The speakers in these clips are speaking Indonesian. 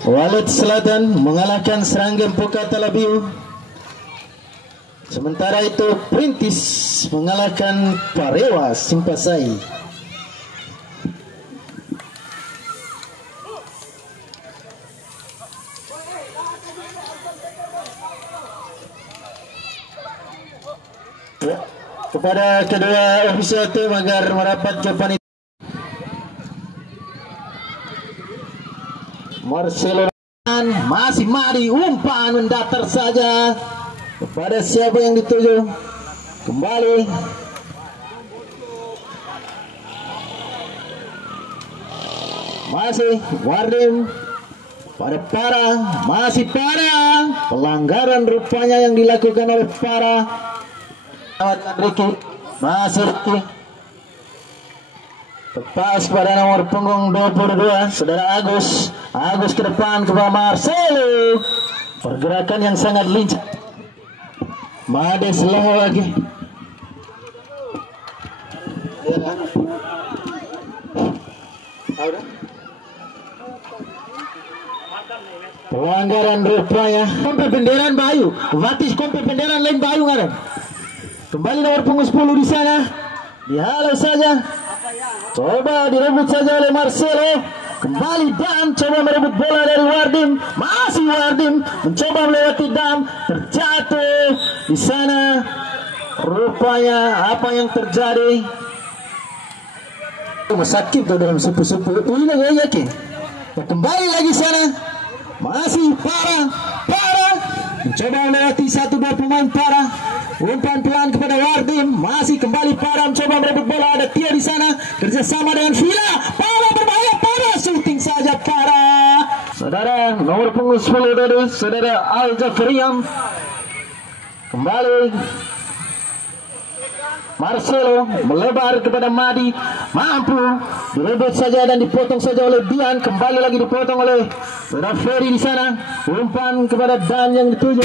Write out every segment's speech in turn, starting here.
Walid Selatan mengalahkan Seragen Puka Talabiu. Sementara itu Perintis mengalahkan Parewa Simpasai. Kepada kedua ofisial tim agar merapat ke panitia. Marcelo masih mari umpan mendatar saja kepada siapa yang dituju. Kembali masih Wardim pada Para, masih Para. Pelanggaran rupanya yang dilakukan oleh Para. Ricky masih Ricky tepas pada nomor punggung 22 saudara Agus ke depan ke Marcelo. Pergerakan yang sangat lincah. Mades lagi. Pelanggaran rupanya. Kompe benderan Bayu. Watis kompe benderan lain Bayu ngaran. Kembali nomor punggung 10 di sana. Dihalau saja. Coba direbut saja oleh Marcelo. Kembali Dan coba merebut bola dari Wardim. Masih Wardim mencoba melewati Dam. Terjatuh di sana. Rupanya apa yang terjadi? Sakit tuh dalam sepu-sepu. Ini lagi yakin. Kembali lagi sana. Masih Para mencoba melewati 1-2 pemain Para. Umpan pelan kepada Wardim, masih kembali Para mencoba merebut bola. Ada Tio di sana kerjasama dengan Villa. Para berbahaya, Para shooting saja Para. Saudara nomor punggung 10 tadi, saudara Al Jafriam. Kembali Marcelo melebar kepada Madi, mampu direbut saja dan dipotong saja oleh Dian. Kembali lagi dipotong oleh saudara Ferry di sana. Umpan kepada Dan yang dituju.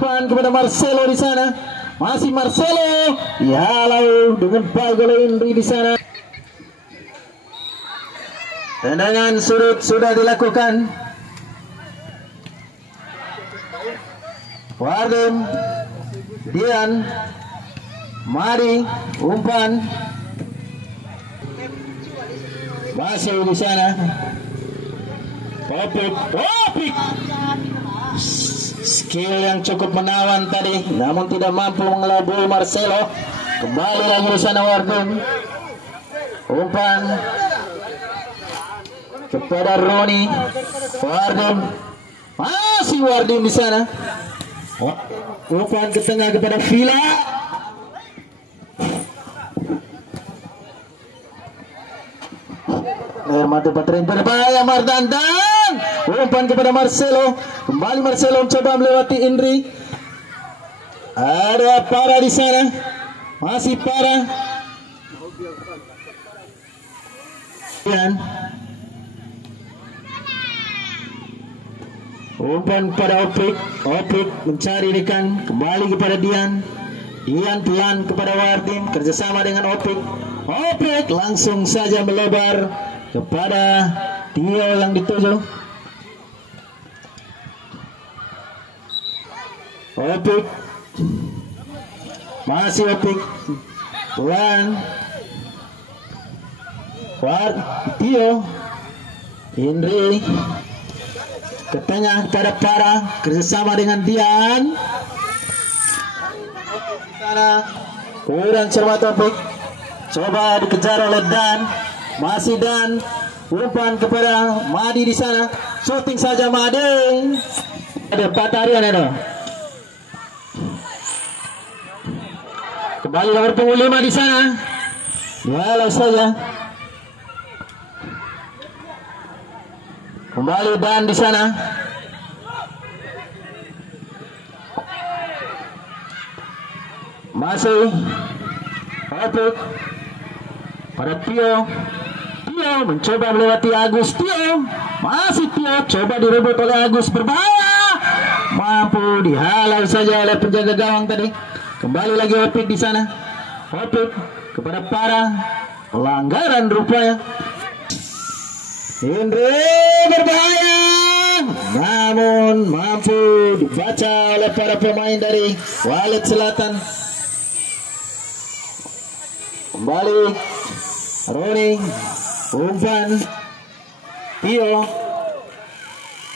Kepada Marcelo di sana, masih Marcelo, ya lalu dengan baik oleh Indri di sana. Tendangan sudut sudah dilakukan. Wardim, Dian, Mari, umpan, masih di sana. Topik. Skill yang cukup menawan tadi, namun tidak mampu mengelabui Marcelo. Kembali lagi di sana Wardim. Umpan kepada Roni. Wardim. Masih Wardim di sana. Umpan ke tengah kepada Villa. Mati Patrin berbahaya Mardandan. Umpan kepada Marcelo. Kembali Marcelo mencoba melewati Indri. Ada Para di sana. Masih Para. Dan umpan pada Opik. Opik mencari rekan. Kembali kepada Dian. Dian pelan kepada Wardim. Kerjasama dengan Opik. Opik langsung saja melebar kepada Tio yang dituju. Opik, masih Opik, pelan, Tio, Indri, ke tengah pada Para, kerjasama dengan Dian. Sana kurang cermat Opik, coba dikejar oleh Dan. Masih Dan, umpan kepada Madi di sana, shooting saja Madi. Ada Patarian ada. Kembali nomor punggung 5 di sana. Walau saja. Kembali Dan di sana. Masih Opik pada Tio. Tio mencoba melewati Agus. Tio masih Tio coba direbut oleh Agus, berbahaya, mampu dihalau saja oleh penjaga gawang tadi. Kembali lagi Opik di sana. Opik kepada Para, pelanggaran rupanya. Indri berbahaya. namun mampu dibaca oleh para pemain dari Walet Selatan. Kembali Roni, umpan Tio,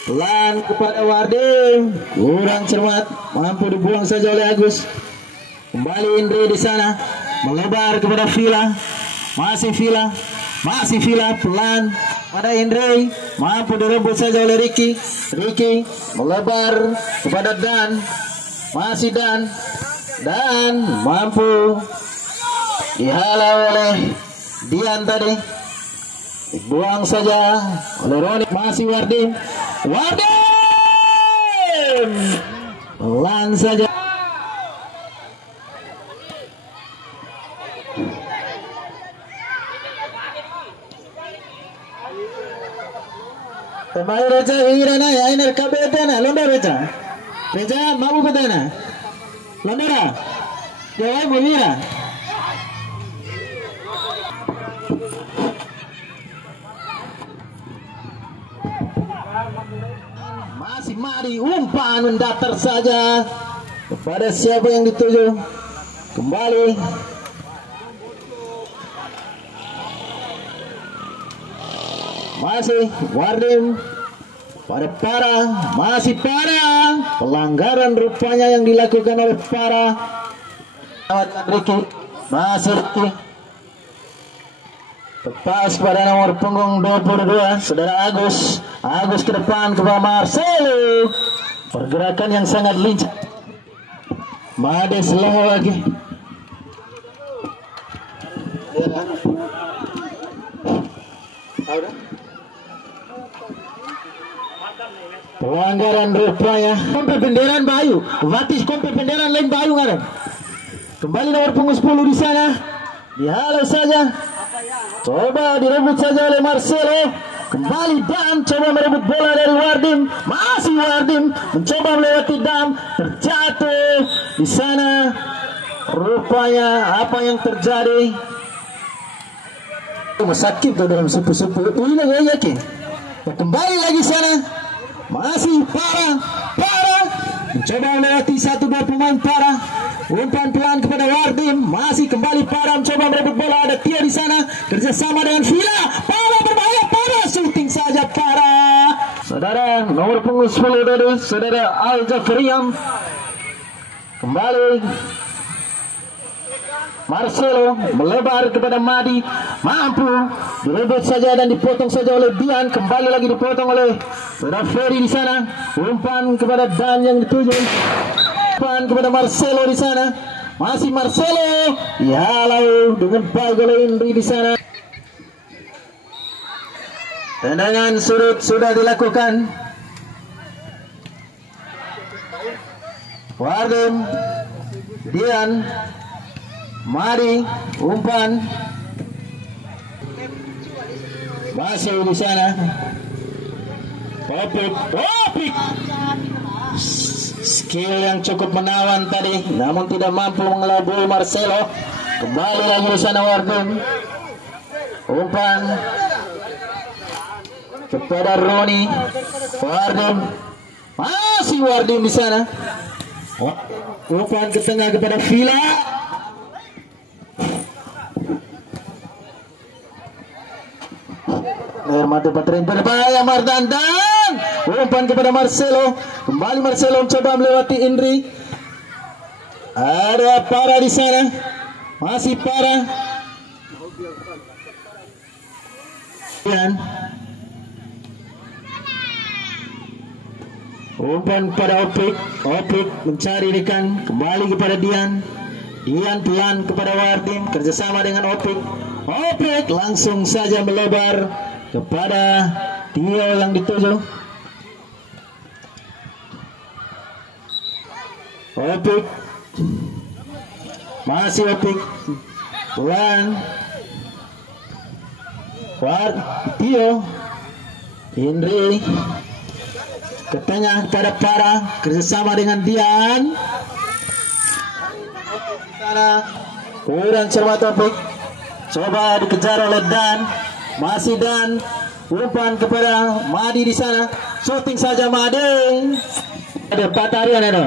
pelan kepada Wardim, kurang cermat, mampu dibuang saja oleh Agus. Kembali Indri di sana, melebar kepada Villa, masih Villa pelan pada Indri, mampu direbut saja oleh Ricky, melebar kepada Dan, masih Dan mampu dihalau oleh Dian tadi, dibuang saja oleh Roni, masih Wardim, pelan saja. Pemain Reja Hirana ya ini kabetana Londa Reja mabu betana Londa jawab Mira masih Mari, umpan datar saja kepada siapa yang dituju. Kembali masih Wardim pada masih pelanggaran rupanya yang dilakukan oleh Ricky, masih Ricky lepas pada nomor punggung 22 saudara Agus ke depan kepada Marcelo, pergerakan yang sangat lincah. Mades lagi pelanggaran rupanya. Kompe benderan Bayu, Vatis kompe benderan lain Bayu ngaran. Kembali nomor punggung 10 di sana, dihalau saja, coba direbut saja oleh Marcelo. Kembali Dan coba merebut bola dari Wardim, masih Wardim mencoba melewati Dan, terjatuh di sana. Rupanya apa yang terjadi? Sakit dalam sepu-sepu ini yakin. Kembali lagi sana, masih parah mencoba melewati 1-2 pemain parah. Umpan pelan kepada Wardim, masih kembali parah mencoba merebut bola. Ada Tia di sana kerjasama dengan Villa, berbahaya, shooting saja saudara nomor punggung 10 dari saudara Al Jafriyam. Kembali Marcelo melebar kepada Madi, mampu direbut saja dan dipotong saja oleh Dian. Kembali lagi dipotong oleh saudara Ferry di sana. Umpan kepada Dan yang dituju, umpan kepada Marcelo di sana, masih Marcelo dihalau dengan baik oleh Indri di sana. Tendangan sudut sudah dilakukan. Wardim, Dian, Mari, umpan masih di sana. Topik skill yang cukup menawan tadi, namun tidak mampu mengelabui Marcelo. Kembali lagi di sana Wardim, umpan kepada Roni, Wardim, masih Wardim di sana. Umpan ke tengah kepada Villa. Mati Patrin berbahaya Mardan, umpan kepada Marcelo. Kembali Marcelo mencoba melewati Indri. Ada Para di sana, masih Para. Umpan pada Opik mencari rekan, kembali kepada Dian pelan kepada Wardim, kerjasama dengan Opik langsung saja melebar kepada Tio yang dituju. Masih Opik pelan Tio, Indri ke tengah kepada Para, kerjasama dengan Dian. Kurang cermat Opik, coba dikejar oleh Dan, masih Dan umpan kepada Madi di sana, shooting saja Madi. Ada Patarian ada.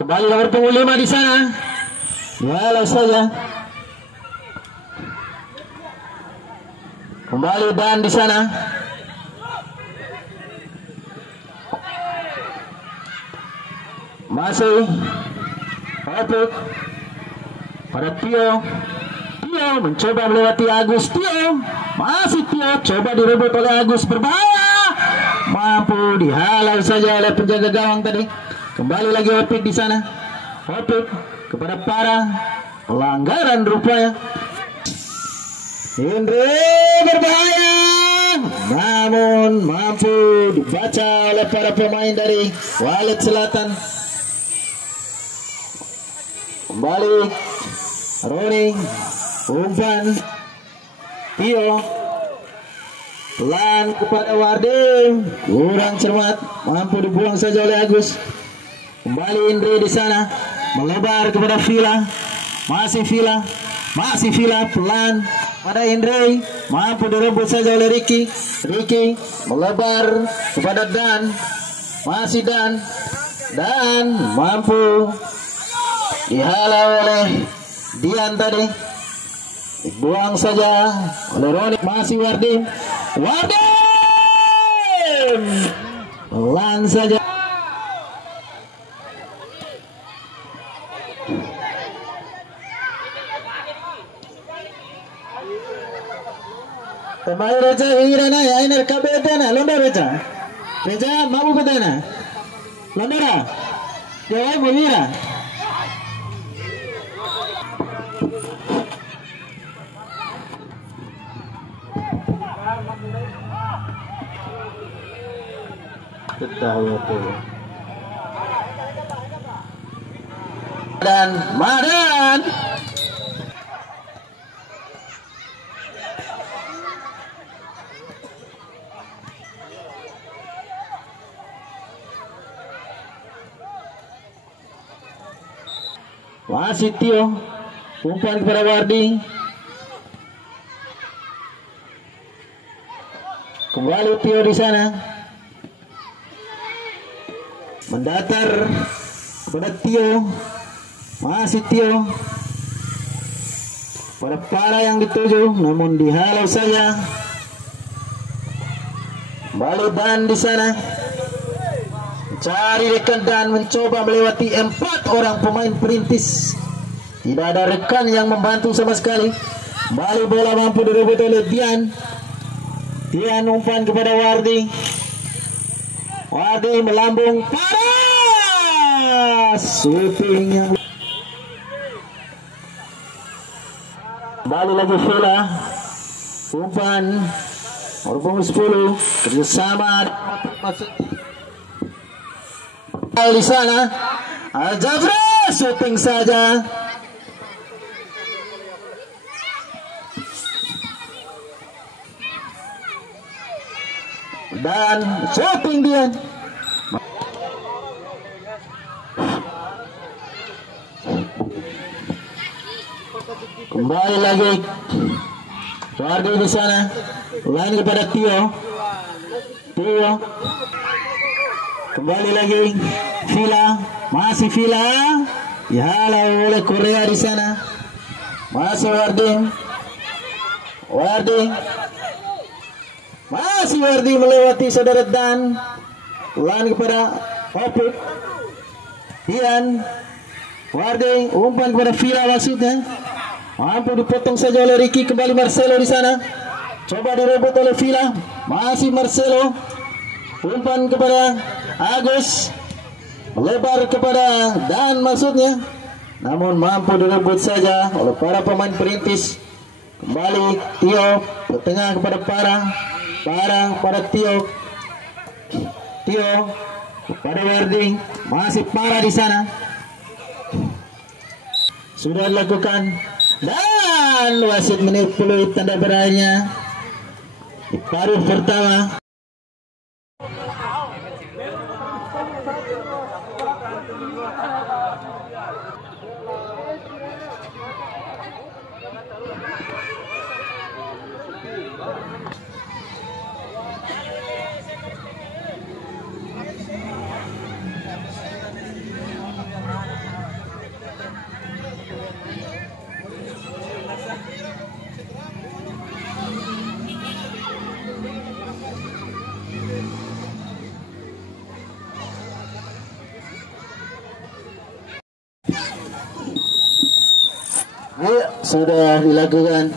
Kembali nomor punggung 5 di sana. Walau saja. Kembali Dan di sana. Masih Patrick pada Tio. Tio mencoba melewati Agus. Tio masih Tio coba direbut oleh Agus, berbahaya, mampu dihalau saja oleh penjaga gawang tadi. Kembali lagi Opik di sana. Opik kepada Para, pelanggaran rupanya. Indri berbahaya, namun mampu dibaca oleh para pemain dari Walet Selatan. Kembali Roni, umpan Tio, pelan kepada Wardim, kurang cermat, mampu dibuang saja oleh Agus. Kembali Indri di sana, melebar kepada Villa, masih Villa pelan pada Indri, mampu direbut saja oleh Ricky. Ricky melebar kepada Dan, masih Dan mampu dihalau oleh Dian tadi, dibuang saja oleh Roni, masih Wardim pelan saja. Kembali Reja Irana ya, ini kabedana londa Reja mabu bedana londara jawab Mira. Dan Madan masih Tio, umpan kepada Wardi. Kembali Tio di sana, mendatar kepada Tio, masih Tio pada Para yang dituju, namun dihalau saja. Kembali Dan di sana, cari rekan Dan, mencoba melewati 4 orang pemain perintis. Tidak ada rekan yang membantu sama sekali. Kembali bola mampu direbut oleh Dian. Dian umpan kepada Wardi. Wardi melambung, paras, shooting yang. Kembali lagi Villa, umpan nomor 10 kerjasama di sana. Al-Jafri shooting saja. Dan shooting dia. Kembali lagi Wardi di sana. Lain kepada Tio. Kembali lagi Villa, masih Villa, dihalau oleh Korea di sana. Masih Wardi, masih Wardi melewati saudara Dan. Lain kepada Opik. Dian, Wardi, umpan kepada Villa maksudnya. Mampu dipotong saja oleh Ricky. Kembali Marcelo di sana. Coba direbut oleh Villa. Masih Marcelo. Umpan kepada Agus. Melebar kepada Dan maksudnya. Namun mampu direbut saja oleh para pemain perintis. Kembali Tio. Bertengah kepada Para pada Tio. Kepada Wardi. Masih Para di sana. Sudah dilakukan. Dan wasit menit peluit tanda berakhirnya di paruh pertama. sudah dilakukan.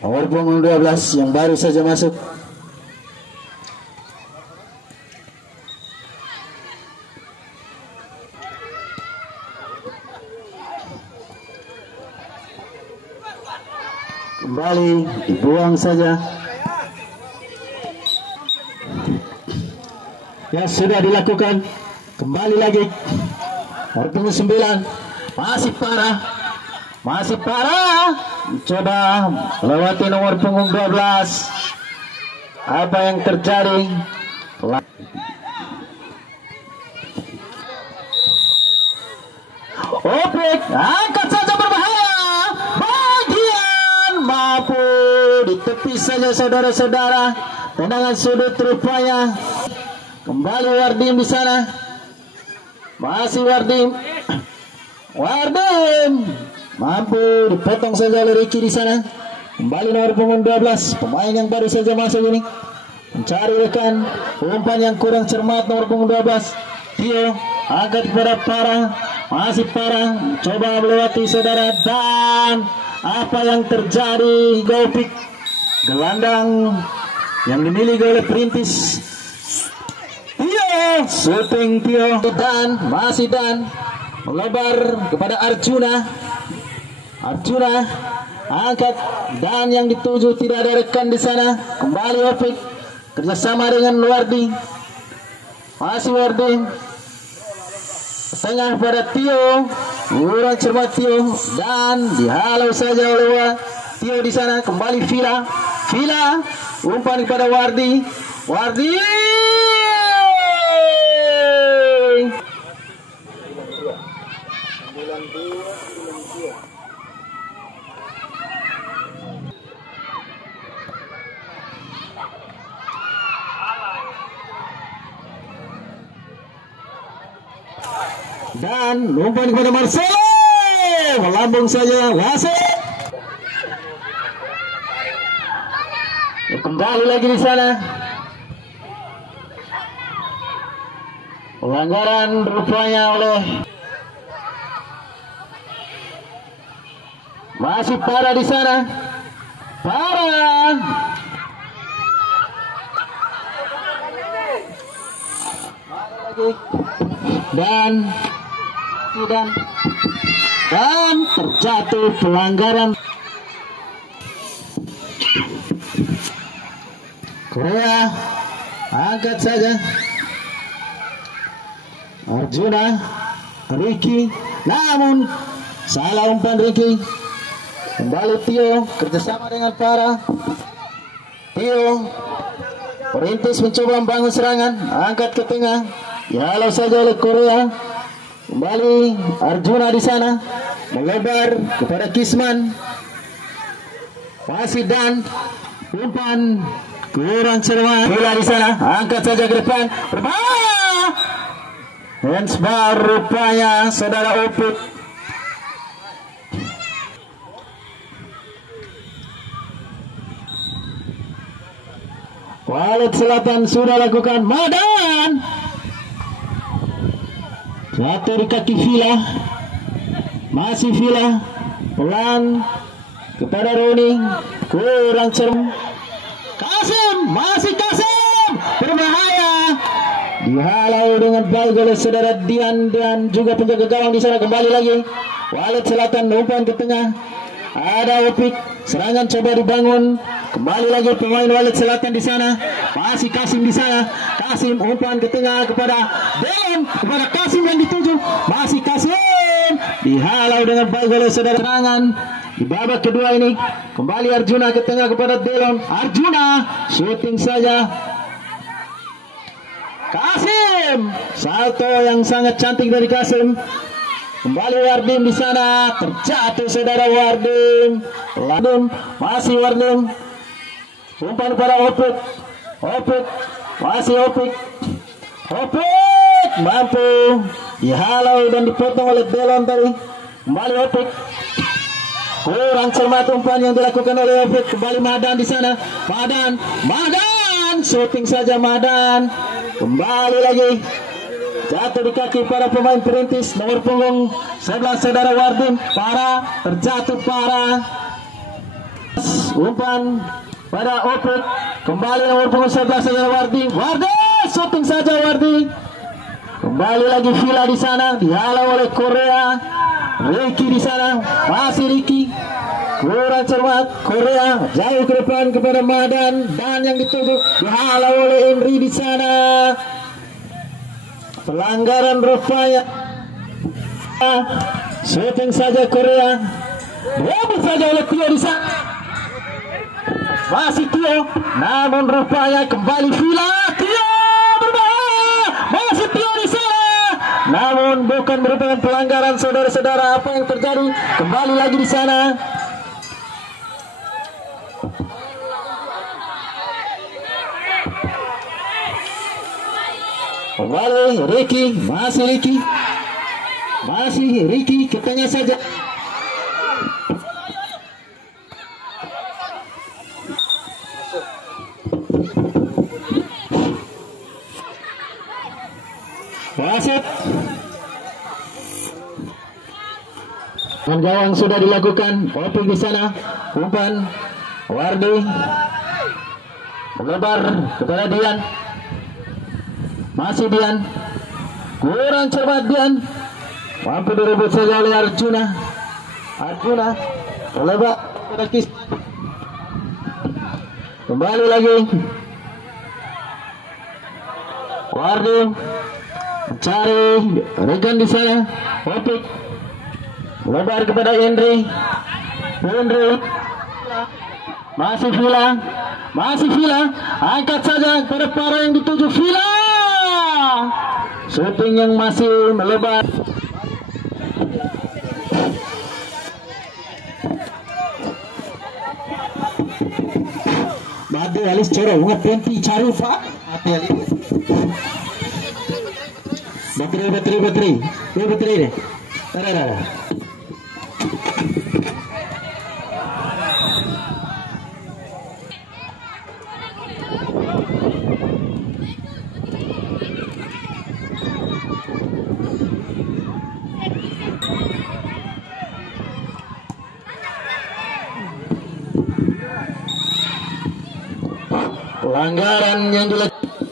Nomor punggung 12 yang baru saja masuk. Kembali dibuang saja. Ya sudah dilakukan. Kembali lagi. Nomor punggung 9 masih parah. Masih parah. Coba lewati nomor punggung 12. Apa yang terjadi? Opik angkat saja berbahaya. Bagian mampu di tepi saja saudara-saudara. Tendangan sudut rupanya. Kembali Wardim di sana. Masih Wardim. Wardim mampu dipotong saja oleh Ricky di sana. Kembali nomor punggung 12, pemain yang baru saja masuk ini mencari rekan. Umpan yang kurang cermat nomor punggung 12. Tio angkat kepada Parah. Masih Parah coba melewati saudara, dan apa yang terjadi? Gopik gelandang yang dimiliki oleh Perintis. Tio shooting Tio, dan masih dan melebar kepada Arjuna. Arjuna angkat, dan yang dituju tidak ada rekan di sana. Kembali Opik kerjasama dengan Wardi. Masih Wardi tengah pada Tio, kurang cermat Tio, dan dihalau saja oleh Tio di sana. Kembali Vila. Vila umpan kepada Wardi. Wardi dan umpan kepada Marcelo, melambung saja wasit. Kembali lagi di sana. Pelanggaran rupanya oleh masih Parah di sana. Parah dan terjatuh pelanggaran. Korea angkat saja. Arjuna, Ricky, namun salah umpan Ricky. Kembali Tio kerjasama dengan Parah. Tio Perintis mencoba membangun serangan, angkat ke tengah, dihalau saja oleh Korea. Kembali Arjuna di sana, melebar kepada Kisman. Masih dan umpan kurang cermat. Bola di sana, angkat saja ke depan. Berbahaya. Handsbar rupanya saudara Opik. Walet Selatan sudah lakukan. Madan jatuh di kaki Vila. Masih Vila, pelan kepada Roni, kurang cermat. Kasim, masih Kasim, berbahaya. Dihalau dengan baik oleh saudara Dian dan juga penjaga gawang di sana. Kembali lagi Walet Selatan, umpan ke tengah. Ada Opik, serangan coba dibangun. Kembali lagi pemain Walet Selatan di sana. Masih Kasim di sana. Kasim umpan ke tengah kepada Delon, kepada Kasim yang dituju. Masih Kasim, dihalau dengan baik oleh saudara. Serangan di babak kedua ini. Kembali Arjuna ke tengah kepada Delon. Arjuna shooting saja. Kasim, salto yang sangat cantik dari Kasim. Kembali Wardim di sana, terjatuh saudara Wardim. Ladun, masih Wardim. Umpan pada Opik. Opik, masih Opik. Opik mampu dihalau dan dipotong oleh Delon tadi. Kembali Opik. Kurang cermat umpan yang dilakukan oleh Opik. Kembali Madan di sana. Madan, shooting saja Madan. Kembali lagi jatuh di kaki para pemain perintis nomor punggung 11 saudara Wardin. Para terjatuh para umpan pada Opik. Kembali nomor punggung 11 saudara Wardi. Wardi shooting saja Wardi. Kembali lagi Villa di sana, dihalau oleh Korea. Ricky di sana, masih Ricky. Kurang cermat Korea, jauh ke depan kepada Madan, dan yang dituju dihalau oleh Henry di sana. Pelanggaran rupanya. Shooting saja Korea. Rebut saja oleh Tio di sana. Masih Tio, namun rupanya kembali Villa. Tio berbahaya, masih Tio di sana. Namun bukan merupakan pelanggaran saudara-saudara. Apa yang terjadi? Kembali lagi di sana. Kembali Ricky, masih Ricky ke tengah saja. Wasit. Gawang sudah dilakukan. Opik di sana. Umpan Wardi melebar kepada Dian. Masih Dian. Kurang cermat Dian. Mampu direbut saja oleh Arjuna. Melebar kepada Kis. Kembali lagi. Wardi mencari Regan di sana. Opik melebar kepada Henry. Masih Villa. Angkat saja pada para yang dituju Villa. Shooting yang masih melebar. Bade alis coro ngepenti cari Pak. Bateri. Ini bateri deh. Ada. Pelanggaran yang dilakukan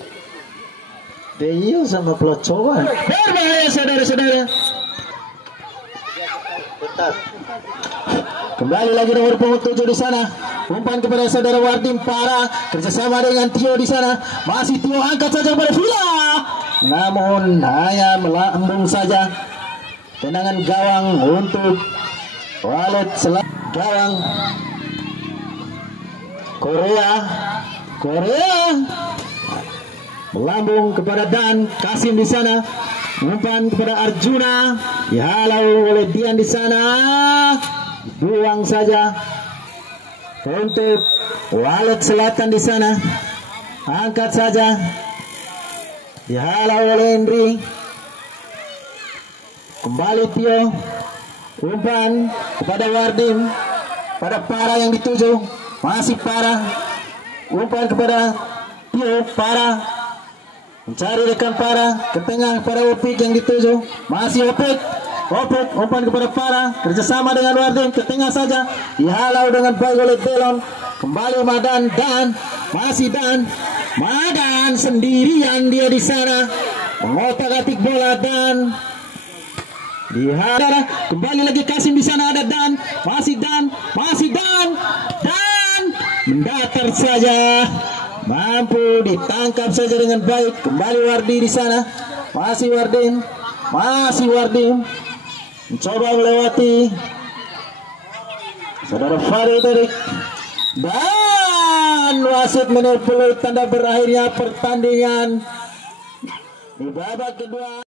Deyo sama pelocoan. Berbahaya saudara-saudara. Kembali lagi nomor punggung 7 di sana. Umpan kepada saudara Wardim. Para kerjasama dengan Tio di sana. Masih Tio, angkat saja kepada Villa. Namun hanya melambung saja. Tendangan gawang untuk Walet gawang Korea melambung kepada Dan Kasim di sana. Umpan kepada Arjuna, dihalau oleh Dian di sana. Buang saja untuk Walet Selatan di sana. Angkat saja, dihalau oleh Henry. Kembali Tio. Umpan kepada Wardim, pada para yang dituju. Masih para. Umpan kepada Tio, para mencari rekan para ke tengah pada Opik yang dituju. Masih Opik, umpan kepada para kerjasama dengan Wardim ke tengah saja. Dihalau dengan baik oleh Delon. Kembali Madan, Dan masih Madan sendirian dia di sana mengotak-atik bola. Dan dihalau kembali lagi Kasim di sana. Ada Dan, masih Dan mendatar saja, mampu ditangkap saja dengan baik. Kembali Wardi di sana. Masih Wardi mencoba melewati saudara Farid tadi. Dan wasit menepul tanda berakhirnya pertandingan di babak kedua.